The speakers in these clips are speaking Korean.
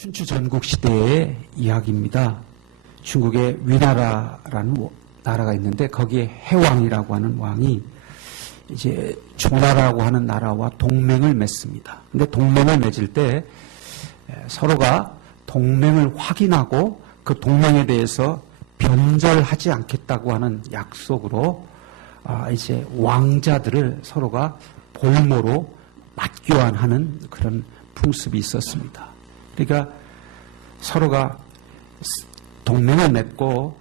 춘추 전국 시대의 이야기입니다. 중국에 위나라라는 나라가 있는데 거기에 해왕이라고 하는 왕이 이제 조나라고 하는 나라와 동맹을 맺습니다. 근데 동맹을 맺을 때 서로가 동맹을 확인하고 그 동맹에 대해서 변절하지 않겠다고 하는 약속으로 이제 왕자들을 서로가 볼모로 맞교환하는 그런 풍습이 있었습니다. 그러니까 서로가 동맹을 맺고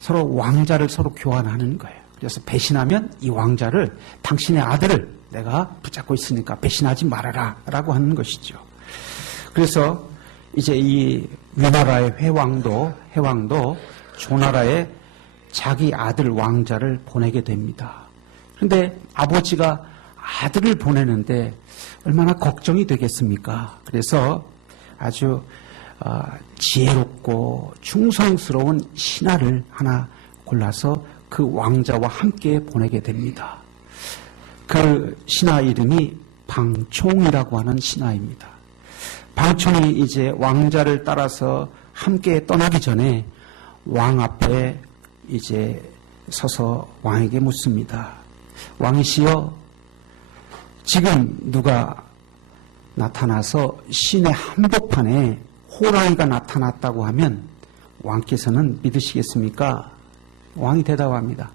서로 왕자를 서로 교환하는 거예요. 그래서 배신하면 이 왕자를 당신의 아들을 내가 붙잡고 있으니까 배신하지 말아라 라고 하는 것이죠. 그래서 이제 이 위나라의 해왕도 조나라에 자기 아들 왕자를 보내게 됩니다. 그런데 아버지가 아들을 보내는데 얼마나 걱정이 되겠습니까? 그래서 아주 지혜롭고 충성스러운 신하를 하나 골라서 그 왕자와 함께 보내게 됩니다. 그 신하 이름이 방총이라고 하는 신하입니다. 방총이 이제 왕자를 따라서 함께 떠나기 전에 왕 앞에 이제 서서 왕에게 묻습니다. 왕이시여, 지금 누가 나타나서 신의 한복판에 호랑이가 나타났다고 하면 왕께서는 믿으시겠습니까? 왕이 대답합니다.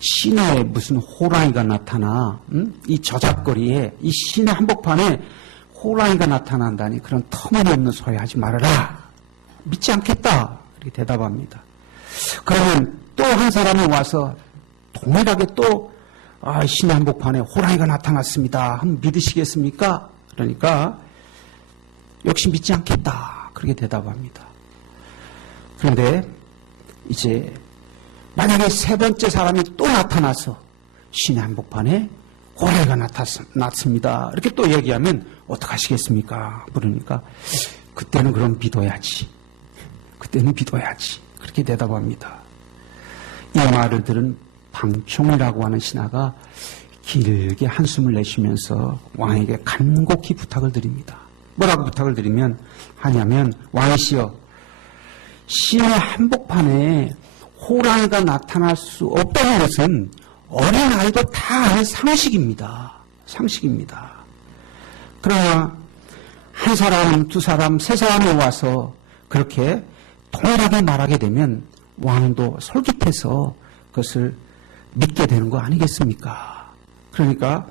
신에 무슨 호랑이가 나타나? 이 저작거리에 이 신의 한복판에 호랑이가 나타난다니 그런 터무니없는 소리 하지 말아라. 믿지 않겠다. 이렇게 대답합니다. 그러면 또 한 사람이 와서 동일하게 또 신의 한복판에 호랑이가 나타났습니다. 한번 믿으시겠습니까? 그러니까 역시 믿지 않겠다. 그렇게 대답합니다. 그런데 이제 만약에 세 번째 사람이 또 나타나서 신의 한복판에 호랑이가 나타났습니다. 이렇게 또 얘기하면 어떡하시겠습니까? 그러니까 그때는 그럼 믿어야지. 그때는 믿어야지. 그렇게 대답합니다. 이 말을 들은 방총이라고 하는 신하가 길게 한숨을 내쉬면서 왕에게 간곡히 부탁을 드립니다. 뭐라고 부탁을 드리면 하냐면, 왕이시여, 신의 한복판에 호랑이가 나타날 수 없다는 것은 어린아이도 다 아는 상식입니다. 상식입니다. 그러나 한 사람, 두 사람, 세 사람이 와서 그렇게 동일하게 말하게 되면 왕도 솔깃해서 그것을 믿게 되는 거 아니겠습니까? 그러니까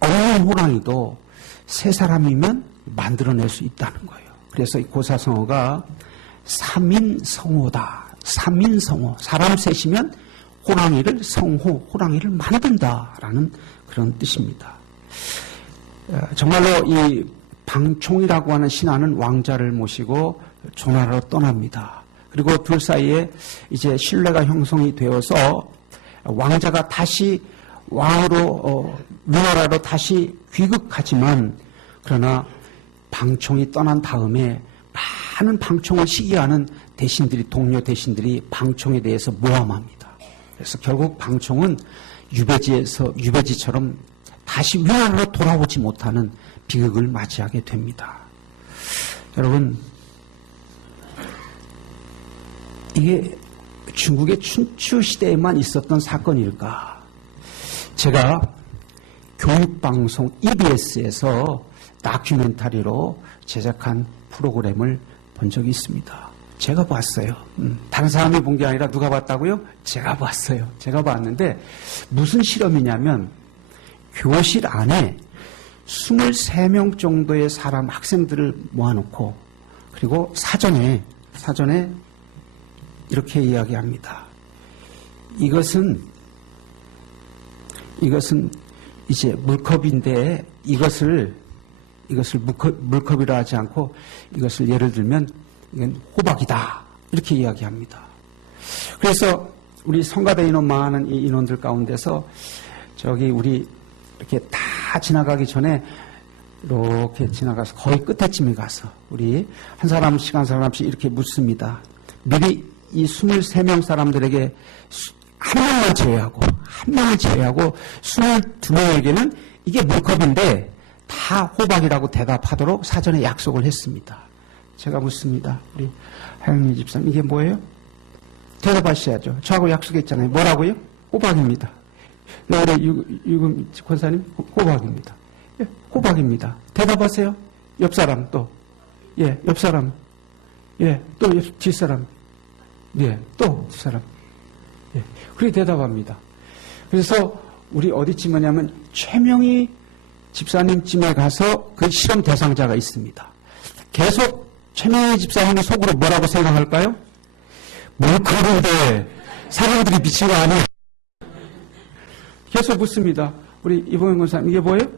없는 호랑이도 세 사람이면 만들어낼 수 있다는 거예요. 그래서 이 고사성어가 삼인성호다. 삼인성호. 사람 셋이면 호랑이를 성호, 호랑이를 만든다라는 그런 뜻입니다. 정말로 이 방총이라고 하는 신하는 왕자를 모시고 조나라로 떠납니다. 그리고 둘 사이에 이제 신뢰가 형성이 되어서 왕자가 다시 왕으로 위나라로 다시 귀국하지만, 그러나 방총이 떠난 다음에 많은 방총을 시기하는 대신들이, 동료 대신들이 방총에 대해서 모함합니다. 그래서 결국 방총은 유배지처럼 다시 위나라로 돌아오지 못하는 비극을 맞이하게 됩니다. 여러분, 이게 중국의 춘추 시대에만 있었던 사건일까? 제가 교육방송 EBS에서 다큐멘터리로 제작한 프로그램을 본 적이 있습니다. 제가 봤어요. 다른 사람이 본 게 아니라 누가 봤다고요? 제가 봤어요. 제가 봤는데 무슨 실험이냐면, 교실 안에 23명 정도의 학생들을 모아놓고, 그리고 사전에 이렇게 이야기합니다. 이것은 이제 물컵인데 이것을 물컵이라 하지 않고 이것을 예를 들면 이건 호박이다. 이렇게 이야기합니다. 그래서 우리 성가대 인원 많은 이 인원들 가운데서 저기 우리 이렇게 다 지나가기 전에 이렇게 지나가서 거의 끝에쯤에 가서 우리 한 사람씩 이렇게 묻습니다. 미리 이 23명 사람들에게 한 명을 제외하고 22명에게는 이게 물컵인데 다 호박이라고 대답하도록 사전에 약속을 했습니다. 제가 묻습니다. 우리 하영미 집사님, 이게 뭐예요? 대답하셔야죠. 저하고 약속했잖아요. 뭐라고요? 호박입니다. 우리 유금 권사님, 호박입니다. 예, 호박입니다. 대답하세요. 옆 사람 또. 예, 옆 사람. 예, 또 뒷사람. 예, 또 뒷사람. 예, 그렇게 대답합니다. 그래서 우리 어디쯤 하냐면 최명희 집사님쯤에 가서 그 실험 대상자가 있습니다. 계속 최명희 집사님의 속으로 뭐라고 생각할까요? 뭘 그러는데 사람들이 미친 거 아니야? 계속 묻습니다. 우리 이봉현 권사님, 이게 뭐예요?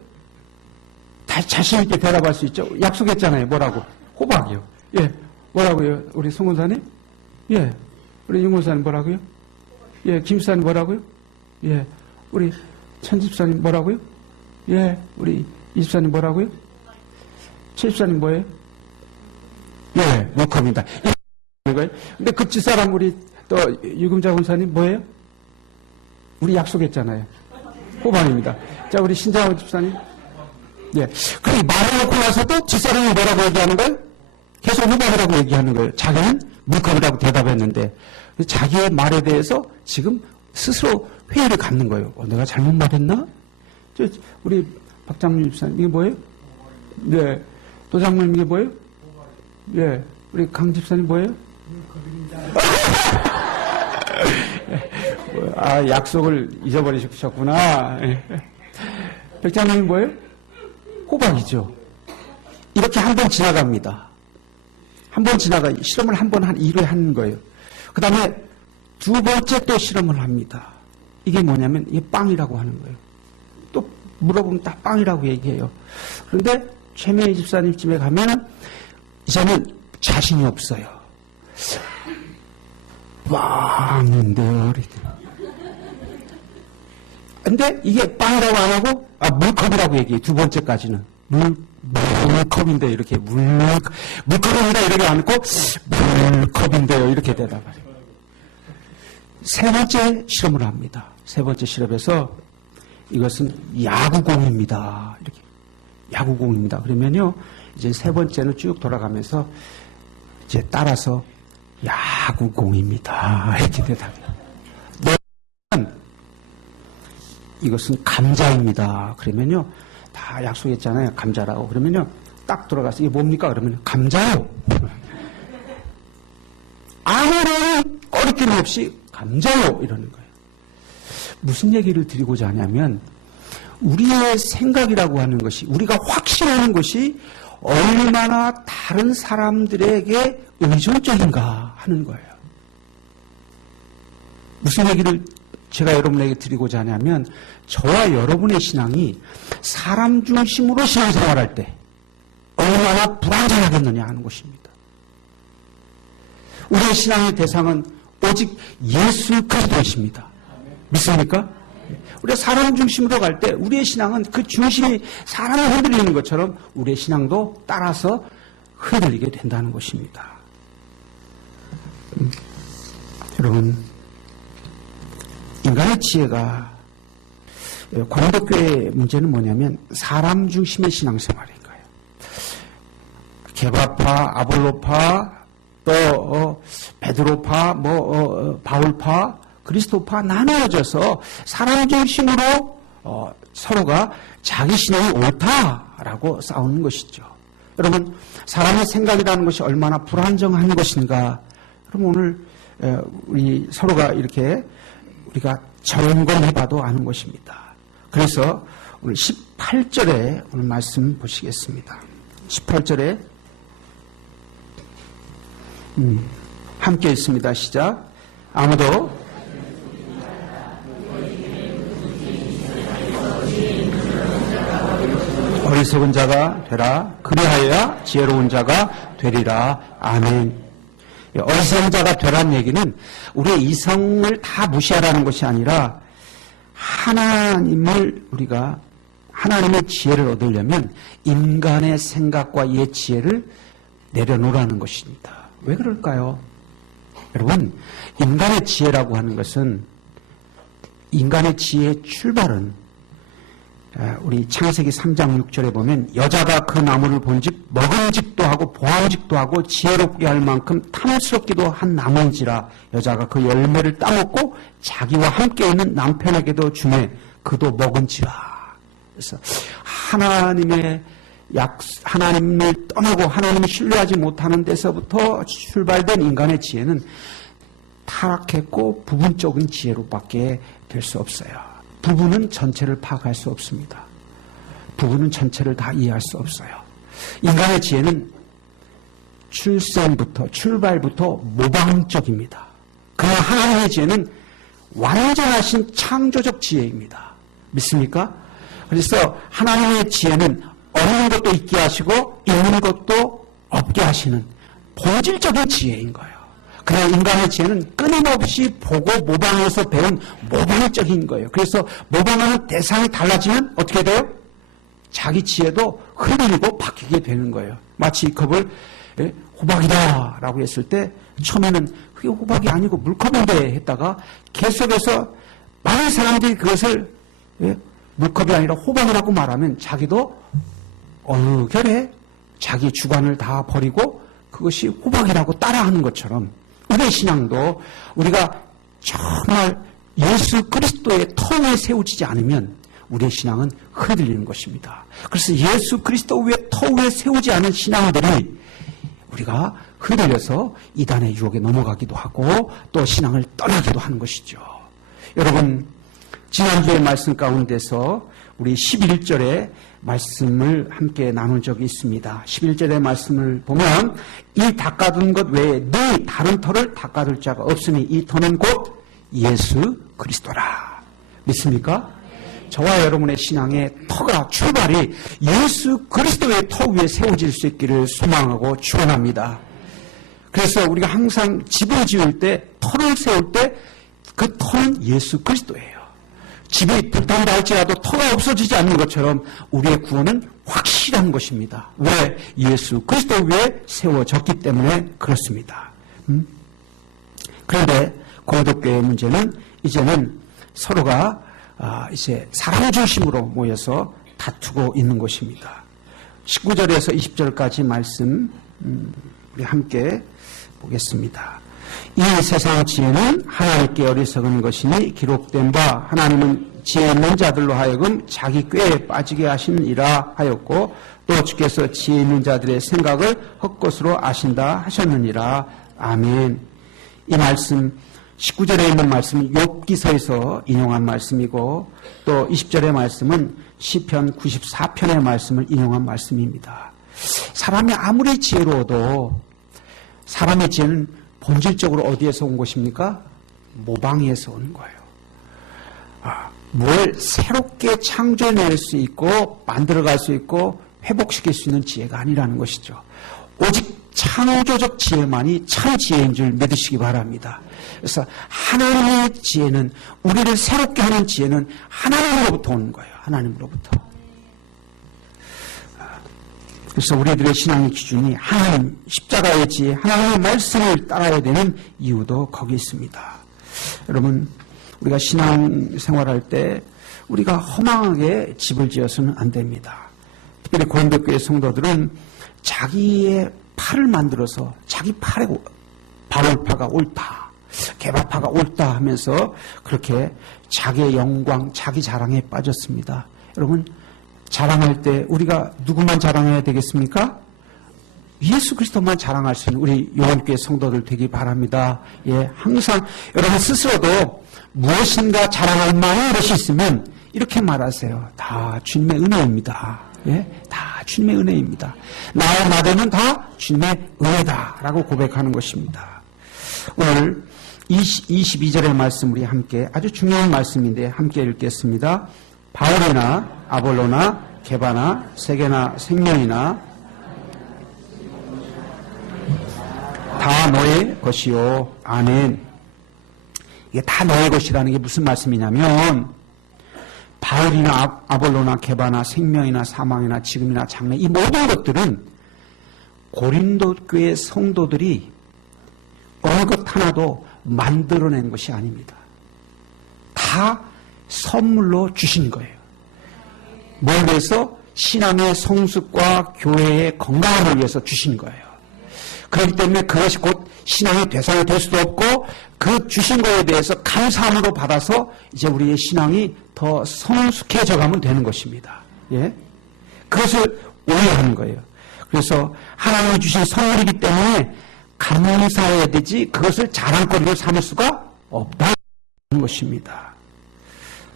다 자신 있게 대답할 수 있죠. 약속했잖아요. 뭐라고? 호박이요. 예, 뭐라고요? 우리 송 권사님? 예, 우리 윤 권사님 뭐라고요? 예, 김 집사님 뭐라고요? 예, 우리 천 집사님 뭐라고요? 예, 우리 이 집사님 뭐라고요? 최 집사님 뭐예요? 예, 목합니다. 근데 그 집사람 우리 또 유금자 권사님 뭐예요? 우리 약속했잖아요. 호반입니다. 자, 우리 신장호 집사님. 예. 그렇게 말해놓고 나서도 집사람이 뭐라고 얘기하는 거예요? 계속 호반이라고 얘기하는 거예요. 자기는 물컵이라고 대답했는데 자기의 말에 대해서 지금 스스로 회의를 갖는 거예요. 내가 잘못 말했나? 우리 박장윤 집사님, 이게 뭐예요? 네. 도장님, 이게 뭐예요? 예. 우리 강 집사님 뭐예요? 아, 약속을 잊어버리셨구나. 백장님이 뭐예요? 호박이죠. 이렇게 한 번 지나갑니다. 한 번 실험을 한 번 한 1회 하는 거예요. 그 다음에 두 번째 또 실험을 합니다. 이게 뭐냐면 이게 빵이라고 하는 거예요. 또 물어보면 다 빵이라고 얘기해요. 그런데 최명희 집사님 집에 가면 이제는 자신이 없어요. 빵인데 근데 이게 빵이라고 안 하고 물컵이라고 얘기해. 두 번째까지는 물컵인데 이렇게 물컵입니다 이렇게 안 하고 물컵인데요 이렇게 대답해요. 세 번째 실험을 합니다. 세 번째 실험에서 이것은 야구공입니다. 이렇게 야구공입니다. 그러면요 이제 세 번째는 쭉 돌아가면서 이제 따라서 야구공입니다. 이렇게 대답해요. 이것은 감자입니다. 그러면요, 다 약속했잖아요. 감자라고. 그러면요, 딱 들어가서 이게 뭡니까? 그러면 감자요. 아무런 꺼리낌 없이 감자요. 이러는 거예요. 무슨 얘기를 드리고자 하냐면, 우리의 생각이라고 하는 것이, 우리가 확신하는 것이 얼마나 다른 사람들에게 의존적인가 하는 거예요. 무슨 얘기를 제가 여러분에게 드리고자 하냐면 저와 여러분의 신앙이 사람 중심으로 신앙생활할 때 얼마나 불완전하겠느냐 하는 것입니다. 우리의 신앙의 대상은 오직 예수 그리스도이십니다. 믿습니까? 우리가 사람 중심으로 갈 때 우리의 신앙은 그 중심이 사람을 흔들리는 것처럼 우리의 신앙도 따라서 흔들리게 된다는 것입니다. 여러분, 인간의 지혜가 고린도교회의 문제는 뭐냐면 사람 중심의 신앙생활인 거예요. 개바파, 아볼로파, 또 베드로파, 바울파, 그리스도파 나누어져서 사람 중심으로 서로가 자기 신앙이 옳다라고 싸우는 것이죠. 여러분, 사람의 생각이라는 것이 얼마나 불안정한 것인가. 그럼 오늘 우리 서로가 이렇게 우리가 점검해봐도 아는 것입니다. 그래서 오늘 18절에 오늘 말씀 보시겠습니다. 18절에 함께 있습니다. 시작. 아무도 어리석은 자가 되라. 그리하여야 지혜로운 자가 되리라. 아멘. 어리석은 자가 되라는 얘기는 우리의 이성을 다 무시하라는 것이 아니라 하나님의 지혜를 얻으려면 인간의 생각과 이의 지혜를 내려놓으라는 것입니다. 왜 그럴까요? 여러분, 인간의 지혜라고 하는 것은 인간의 지혜의 출발은 우리 창세기 3장 6절에 보면 여자가 그 나무를 본즉 먹음직도 하고 보암직도 하고 지혜롭게 할 만큼 탐스럽기도 한 나무인지라 여자가 그 열매를 따먹고 자기와 함께 있는 남편에게도 주매 그도 먹은지라. 그래서 하나님을 떠나고 하나님을 신뢰하지 못하는 데서부터 출발된 인간의 지혜는 타락했고 부분적인 지혜로밖에 될 수 없어요. 부분은 전체를 파악할 수 없습니다. 부분은 전체를 다 이해할 수 없어요. 인간의 지혜는 출발부터 모방적입니다. 그러나 하나님의 지혜는 완전하신 창조적 지혜입니다. 믿습니까? 그래서 하나님의 지혜는 없는 것도 있게 하시고 있는 것도 없게 하시는 본질적인 지혜인 거예요. 그러나 인간의 지혜는 끊임없이 보고 모방해서 배운 모방적인 거예요. 그래서 모방하는 대상이 달라지면 어떻게 돼요? 자기 지혜도 흐르고 바뀌게 되는 거예요. 마치 이 컵을 호박이다 라고 했을 때 처음에는 그게 호박이 아니고 물컵인데 했다가 계속해서 많은 사람들이 그것을 물컵이 아니라 호박이라고 말하면 자기도 어느 결에 자기 주관을 다 버리고 그것이 호박이라고 따라하는 것처럼 우리의 신앙도 우리가 정말 예수 그리스도의 터 위에 세워지지 않으면 우리의 신앙은 흔들리는 것입니다. 그래서 예수 그리스도 위에 터 위에 세우지 않은 신앙들이 우리가 흔들려서 이단의 유혹에 넘어가기도 하고 또 신앙을 떠나기도 하는 것이죠. 여러분, 지난주의 말씀 가운데서 우리 11절에 말씀을 함께 나눈 적이 있습니다. 11절의 말씀을 보면 이 닦아둔 것 외에 네 다른 터를 닦아둘 자가 없으니 이 터는 곧 예수 그리스도라. 믿습니까? 저와 여러분의 신앙의 터가 출발이 예수 그리스도의 터 위에 세워질 수 있기를 소망하고 축원합니다. 그래서 우리가 항상 집을 지을 때 터를 세울 때 그 터는 예수 그리스도예요. 집이 불탄다 할지라도 터가 없어지지 않는 것처럼 우리의 구원은 확실한 것입니다. 왜? 예수 그리스도 위에 세워졌기 때문에 그렇습니다. 그런데 고독교의 문제는 이제는 서로가 이제 사람 중심으로 모여서 다투고 있는 것입니다. 19절에서 20절까지 말씀 우리 함께 보겠습니다. 이 세상 지혜는 하나님께 어리석은 것이니 기록된 바 하나님은 지혜 있는 자들로 하여금 자기 꾀에 빠지게 하시니라 하였고 또 주께서 지혜 있는 자들의 생각을 헛것으로 아신다 하셨느니라. 아멘. 이 말씀 19절에 있는 말씀은 욥기서에서 인용한 말씀이고 또 20절의 말씀은 시편 94편의 말씀을 인용한 말씀입니다. 사람이 아무리 지혜로워도 사람의 지혜는 본질적으로 어디에서 온 것입니까? 모방에서 오는 거예요. 뭘 새롭게 창조해낼 수 있고 만들어갈 수 있고 회복시킬 수 있는 지혜가 아니라는 것이죠. 오직 창조적 지혜만이 참 지혜인 줄 믿으시기 바랍니다. 그래서 하나님의 지혜는 우리를 새롭게 하는 지혜는 하나님으로부터 오는 거예요. 하나님으로부터. 그래서 우리들의 신앙의 기준이 하나님, 십자가의 지혜, 하나님의 말씀을 따라야 되는 이유도 거기 있습니다. 여러분, 우리가 신앙 생활할 때 우리가 허망하게 집을 지어서는 안 됩니다. 특별히 고린도교회 성도들은 자기의 팔을 만들어서 자기 팔에 바울파가 옳다, 개바파가 옳다 하면서 그렇게 자기의 영광, 자기 자랑에 빠졌습니다. 여러분, 자랑할 때 우리가 누구만 자랑해야 되겠습니까? 예수 그리스도만 자랑할 수 있는 우리 요한교회 성도들 되기 바랍니다. 예, 항상 여러분 스스로도 무엇인가 자랑할 만한 것이 있으면 이렇게 말하세요. 다 주님의 은혜입니다. 예, 다 주님의 은혜입니다. 나의 나대는 다 주님의 은혜다라고 고백하는 것입니다. 오늘 22절의 말씀 우리 함께 아주 중요한 말씀인데 함께 읽겠습니다. 바울이나 아볼로나 게바나 세계나 생명이나 다 너의 것이요. 아멘. 이게 다 너의 것이라는 게 무슨 말씀이냐면 바울이나 아볼로나 게바나 생명이나 사망이나 지금이나 장래 이 모든 것들은 고린도 교회 성도들이 어느 것 하나도 만들어낸 것이 아닙니다. 다 선물로 주신 거예요. 뭘 위해서? 신앙의 성숙과 교회의 건강을 위해서 주신 거예요. 그렇기 때문에 그것이 곧 신앙의 대상이 될 수도 없고 그 주신 거에 대해서 감사함으로 받아서 이제 우리의 신앙이 더 성숙해져 가면 되는 것입니다. 예? 그것을 오해하는 거예요. 그래서 하나님이 주신 선물이기 때문에 감사해야 되지 그것을 자랑거리로 삼을 수가 없다는 것입니다.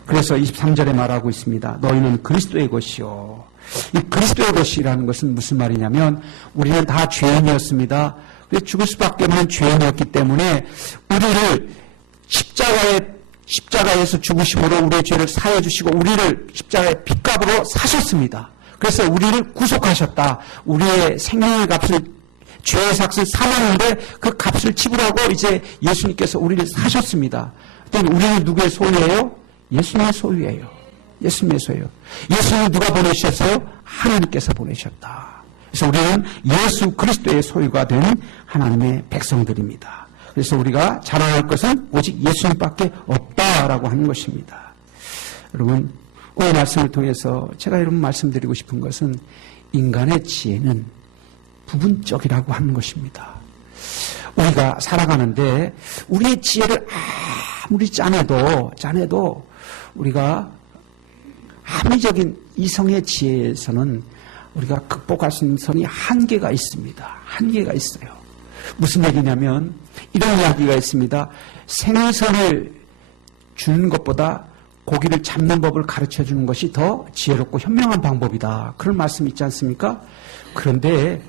그래서 23절에 말하고 있습니다. 너희는 그리스도의 것이요. 이 그리스도의 것이라는 것은 무슨 말이냐면 우리는 다 죄인이었습니다. 죽을 수밖에 없는 죄인이었기 때문에 우리를 십자가에서 죽으심으로 우리의 죄를 사해 주시고 우리를 십자가의 핏값으로 사셨습니다. 그래서 우리를 구속하셨다. 우리의 생명의 값을 죄의 삭을 사놨는데 그 값을 지불하고 이제 예수님께서 우리를 사셨습니다. 그러니까 우리는 누구의 소유예요? 예수님의 소유예요. 예수님의 소유. 예수님을 누가 보내셨어요? 하나님께서 보내셨다. 그래서 우리는 예수 그리스도의 소유가 된 하나님의 백성들입니다. 그래서 우리가 자랑할 것은 오직 예수님밖에 없다라고 하는 것입니다. 여러분, 오늘 말씀을 통해서 제가 여러분 말씀드리고 싶은 것은 인간의 지혜는 부분적이라고 하는 것입니다. 우리가 살아가는데 우리의 지혜를 아무리 짜내도 우리가 합리적인 이성의 지혜에서는 우리가 극복할 수 있는 선이 한계가 있습니다. 한계가 있어요. 무슨 얘기냐면 이런 이야기가 있습니다. 생선을 주는 것보다 고기를 잡는 법을 가르쳐 주는 것이 더 지혜롭고 현명한 방법이다. 그런 말씀 있지 않습니까? 그런데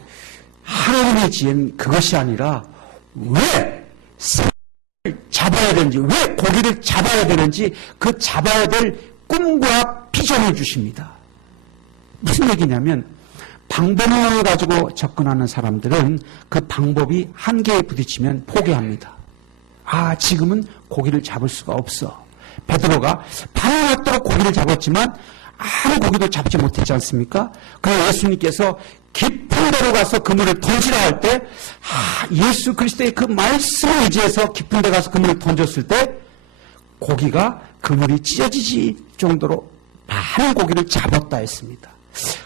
하나님의 지혜는 그것이 아니라 왜 생선을 잡아야 되는지, 왜 고기를 잡아야 되는지 그 잡아야 될 꿈과 비전을 주십니다. 무슨 얘기냐면 방법론을 가지고 접근하는 사람들은 그 방법이 한계에 부딪히면 포기합니다. 지금은 고기를 잡을 수가 없어. 베드로가 밤을 낮도록 고기를 잡았지만 아무 고기도 잡지 못했지 않습니까? 그래서 예수님께서 깊은 데로 가서 그물을 던지라 할 때 예수 그리스도의 그 말씀을 의지해서 깊은 데 가서 그물을 던졌을 때 고기가 그물이 찢어지지 정도로 많은 고기를 잡았다 했습니다.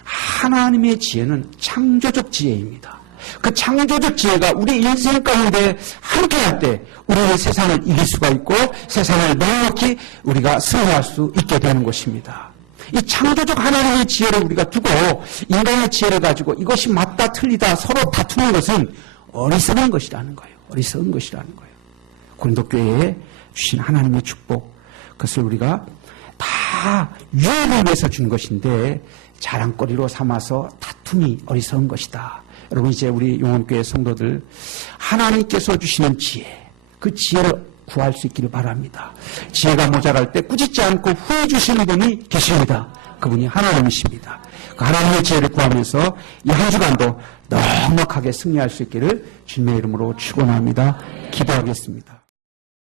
하나님의 지혜는 창조적 지혜입니다. 그 창조적 지혜가 우리 인생 가운데 함께할 때 우리는 세상을 이길 수가 있고 세상을 넉넉히 우리가 승리할 수 있게 되는 것입니다. 이 창조적 하나님의 지혜를 우리가 두고 인간의 지혜를 가지고 이것이 맞다 틀리다 서로 다투는 것은 어리석은 것이라는 거예요. 어리석은 것이라는 거예요. 고린도교회에 주신 하나님의 축복, 그것을 우리가 다 유익을 위해서 준 것인데 자랑거리로 삼아서 다툼이 어리석은 것이다. 여러분, 이제 우리 용원교회 성도들 하나님께서 주시는 지혜, 그 지혜를 구할 수 있기를 바랍니다. 지혜가 모자랄 때 꾸짖지 않고 후회 주시는 분이 계십니다. 그분이 하나님이십니다. 그 하나님의 지혜를 구하면서 이 한 주간도 넉넉하게 승리할 수 있기를 주님의 이름으로 축원합니다. 기도하겠습니다.